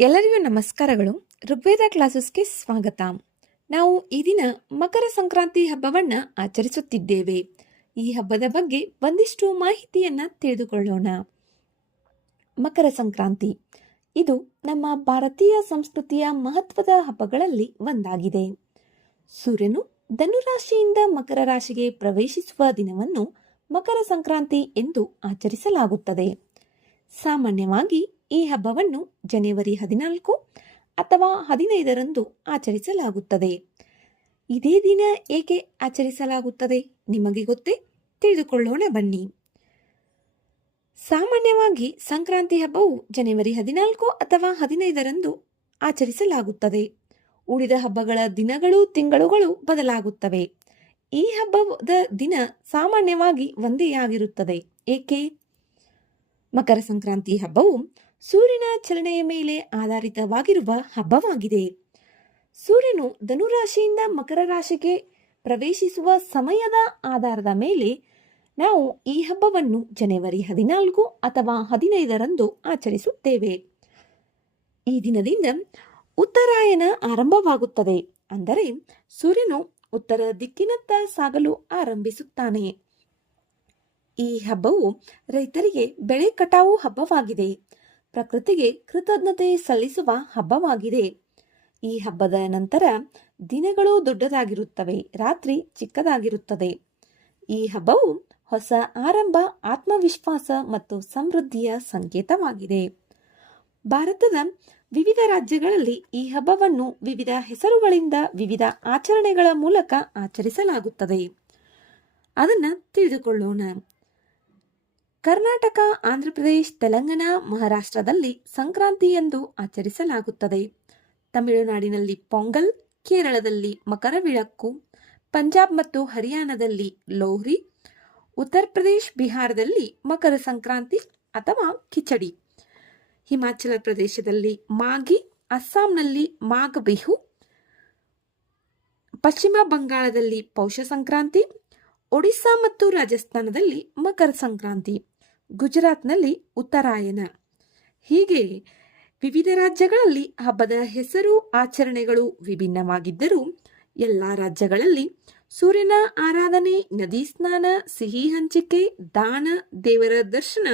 ಎಲ್ಲರಿಗೂ ನಮಸ್ಕಾರಗಳು. ಋಗ್ವೇದ ಕ್ಲಾಸಸ್ಗೆ ಸ್ವಾಗತ. ನಾವು ಈ ದಿನ ಮಕರ ಸಂಕ್ರಾಂತಿ ಹಬ್ಬವನ್ನು ಆಚರಿಸುತ್ತಿದ್ದೇವೆ. ಈ ಹಬ್ಬದ ಬಗ್ಗೆ ಒಂದಿಷ್ಟು ಮಾಹಿತಿಯನ್ನು ತಿಳಿದುಕೊಳ್ಳೋಣ. ಮಕರ ಸಂಕ್ರಾಂತಿ ಇದು ನಮ್ಮ ಭಾರತೀಯ ಸಂಸ್ಕೃತಿಯ ಮಹತ್ವದ ಹಬ್ಬಗಳಲ್ಲಿ ಒಂದಾಗಿದೆ. ಸೂರ್ಯನು ಧನುರಾಶಿಯಿಂದ ಮಕರ ರಾಶಿಗೆ ಪ್ರವೇಶಿಸುವ ದಿನವನ್ನು ಮಕರ ಸಂಕ್ರಾಂತಿ ಎಂದು ಆಚರಿಸಲಾಗುತ್ತದೆ. ಸಾಮಾನ್ಯವಾಗಿ ಈ ಹಬ್ಬವನ್ನು ಜನವರಿ 14 ಅಥವಾ 15ರಂದು ಆಚರಿಸಲಾಗುತ್ತದೆ. ಇದೇ ದಿನ ಏಕೆ ಆಚರಿಸಲಾಗುತ್ತದೆ ನಿಮಗೆ ಗೊತ್ತೇ? ತಿಳಿದುಕೊಳ್ಳೋಣ ಬನ್ನಿ. ಸಾಮಾನ್ಯವಾಗಿ ಸಂಕ್ರಾಂತಿ ಹಬ್ಬವು ಜನವರಿ 14 ಅಥವಾ 15ರಂದು ಆಚರಿಸಲಾಗುತ್ತದೆ. ಉಳಿದ ಹಬ್ಬಗಳ ದಿನಗಳು ತಿಂಗಳುಗಳು ಬದಲಾಗುತ್ತವೆ. ಈ ಹಬ್ಬದ ದಿನ ಸಾಮಾನ್ಯವಾಗಿ ಒಂದೇ ಆಗಿರುತ್ತದೆ. ಏಕೆ? ಮಕರ ಸಂಕ್ರಾಂತಿ ಹಬ್ಬವು ಸೂರ್ಯನ ಚಲನೆಯ ಮೇಲೆ ಆಧಾರಿತವಾಗಿರುವ ಹಬ್ಬವಾಗಿದೆ. ಸೂರ್ಯನು ಧನುರಾಶಿಯಿಂದ ಮಕರ ರಾಶಿಗೆ ಪ್ರವೇಶಿಸುವ ಸಮಯದ ಆಧಾರದ ಮೇಲೆ ನಾವು ಈ ಹಬ್ಬವನ್ನು ಜನವರಿ 14 ಅಥವಾ 15ರಂದು ಆಚರಿಸುತ್ತೇವೆ. ಈ ದಿನದಿಂದ ಉತ್ತರಾಯಣ ಆರಂಭವಾಗುತ್ತದೆ. ಅಂದರೆ ಸೂರ್ಯನು ಉತ್ತರ ದಿಕ್ಕಿನತ್ತ ಸಾಗಲು ಆರಂಭಿಸುತ್ತಾನೆ. ಈ ಹಬ್ಬವು ರೈತರಿಗೆ ಬೆಳೆ ಕಟಾವು ಹಬ್ಬವಾಗಿದೆ. ಪ್ರಕೃತಿಗೆ ಕೃತಜ್ಞತೆ ಸಲ್ಲಿಸುವ ಹಬ್ಬವಾಗಿದೆ. ಈ ಹಬ್ಬದ ನಂತರ ದಿನಗಳು ದೊಡ್ಡದಾಗಿರುತ್ತವೆ, ರಾತ್ರಿ ಚಿಕ್ಕದಾಗಿರುತ್ತದೆ. ಈ ಹಬ್ಬವು ಹೊಸ ಆರಂಭ, ಆತ್ಮವಿಶ್ವಾಸ ಮತ್ತು ಸಮೃದ್ಧಿಯ ಸಂಕೇತವಾಗಿದೆ. ಭಾರತದ ವಿವಿಧ ರಾಜ್ಯಗಳಲ್ಲಿ ಈ ಹಬ್ಬವನ್ನು ವಿವಿಧ ಹೆಸರುಗಳಿಂದ ವಿವಿಧ ಆಚರಣೆಗಳ ಮೂಲಕ ಆಚರಿಸಲಾಗುತ್ತದೆ. ಅದನ್ನು ತಿಳಿದುಕೊಳ್ಳೋಣ. ಕರ್ನಾಟಕ, ಆಂಧ್ರಪ್ರದೇಶ, ತೆಲಂಗಾಣ, ಮಹಾರಾಷ್ಟ್ರದಲ್ಲಿ ಸಂಕ್ರಾಂತಿ ಎಂದು ಆಚರಿಸಲಾಗುತ್ತದೆ. ತಮಿಳುನಾಡಿನಲ್ಲಿ ಪೊಂಗಲ್, ಕೇರಳದಲ್ಲಿ ಮಕರ ವಿಳಕ್ಕು, ಪಂಜಾಬ್ ಮತ್ತು ಹರಿಯಾಣದಲ್ಲಿ ಲೋಹ್ರಿ, ಉತ್ತರ ಪ್ರದೇಶ, ಬಿಹಾರದಲ್ಲಿ ಮಕರ ಸಂಕ್ರಾಂತಿ ಅಥವಾ ಕಿಚಡಿ, ಹಿಮಾಚಲ ಪ್ರದೇಶದಲ್ಲಿ ಮಾಘಿ, ಅಸ್ಸಾಂನಲ್ಲಿ ಮಾಘ ಬಿಹು, ಪಶ್ಚಿಮ ಬಂಗಾಳದಲ್ಲಿ ಪೌಷ ಸಂಕ್ರಾಂತಿ, ಒಡಿಸ್ಸಾ ಮತ್ತು ರಾಜಸ್ಥಾನದಲ್ಲಿ ಮಕರ ಸಂಕ್ರಾಂತಿ, ಗುಜರಾತ್ನಲ್ಲಿ ಉತ್ತರಾಯಣ. ಹೀಗೆ ವಿವಿಧ ರಾಜ್ಯಗಳಲ್ಲಿ ಹಬ್ಬದ ಹೆಸರು, ಆಚರಣೆಗಳು ವಿಭಿನ್ನವಾಗಿದ್ದರೂ ಎಲ್ಲ ರಾಜ್ಯಗಳಲ್ಲಿ ಸೂರ್ಯನ ಆರಾಧನೆ, ನದಿ ಸ್ನಾನ, ಸಿಹಿ ಹಂಚಿಕೆ, ದಾನ, ದೇವರ ದರ್ಶನ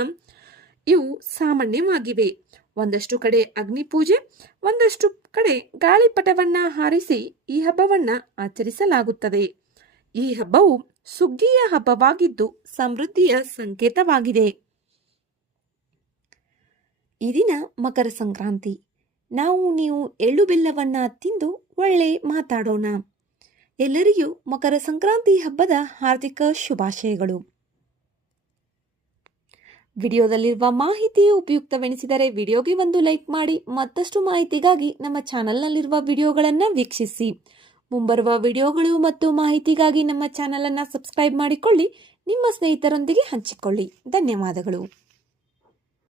ಇವು ಸಾಮಾನ್ಯವಾಗಿವೆ. ಒಂದಷ್ಟು ಕಡೆ ಅಗ್ನಿ ಪೂಜೆ, ಒಂದಷ್ಟು ಕಡೆ ಗಾಳಿಪಟವನ್ನ ಹಾರಿಸಿ ಈ ಹಬ್ಬವನ್ನ ಆಚರಿಸಲಾಗುತ್ತದೆ. ಈ ಹಬ್ಬವು ಸುಗ್ಗಿಯ ಹಬ್ಬವಾಗಿದ್ದು ಸಮೃದ್ಧಿಯ ಸಂಕೇತವಾಗಿದೆ. ಈ ದಿನ ಮಕರ ಸಂಕ್ರಾಂತಿ. ನೀವು ಎಳ್ಳು ಬೆಲ್ಲವನ್ನ ತಿಂದು ಒಳ್ಳೆ ಮಾತಾಡೋಣ. ಎಲ್ಲರಿಗೂ ಮಕರ ಸಂಕ್ರಾಂತಿ ಹಬ್ಬದ ಹಾರ್ದಿಕ ಶುಭಾಶಯಗಳು. ವಿಡಿಯೋದಲ್ಲಿರುವ ಮಾಹಿತಿ ಉಪಯುಕ್ತವೆನಿಸಿದರೆ ವಿಡಿಯೋಗೆ ಒಂದು ಲೈಕ್ ಮಾಡಿ. ಮತ್ತಷ್ಟು ಮಾಹಿತಿಗಾಗಿ ನಮ್ಮ ಚಾನೆಲ್ನಲ್ಲಿರುವ ವಿಡಿಯೋಗಳನ್ನು ವೀಕ್ಷಿಸಿ. ಮುಂಬರುವ ವಿಡಿಯೋಗಳು ಮತ್ತು ಮಾಹಿತಿಗಾಗಿ ನಮ್ಮ ಚಾನೆಲ್ ಅನ್ನು ಸಬ್ಸ್ಕ್ರೈಬ್ ಮಾಡಿಕೊಳ್ಳಿ. ನಿಮ್ಮ ಸ್ನೇಹಿತರೊಂದಿಗೆ ಹಂಚಿಕೊಳ್ಳಿ. ಧನ್ಯವಾದಗಳು.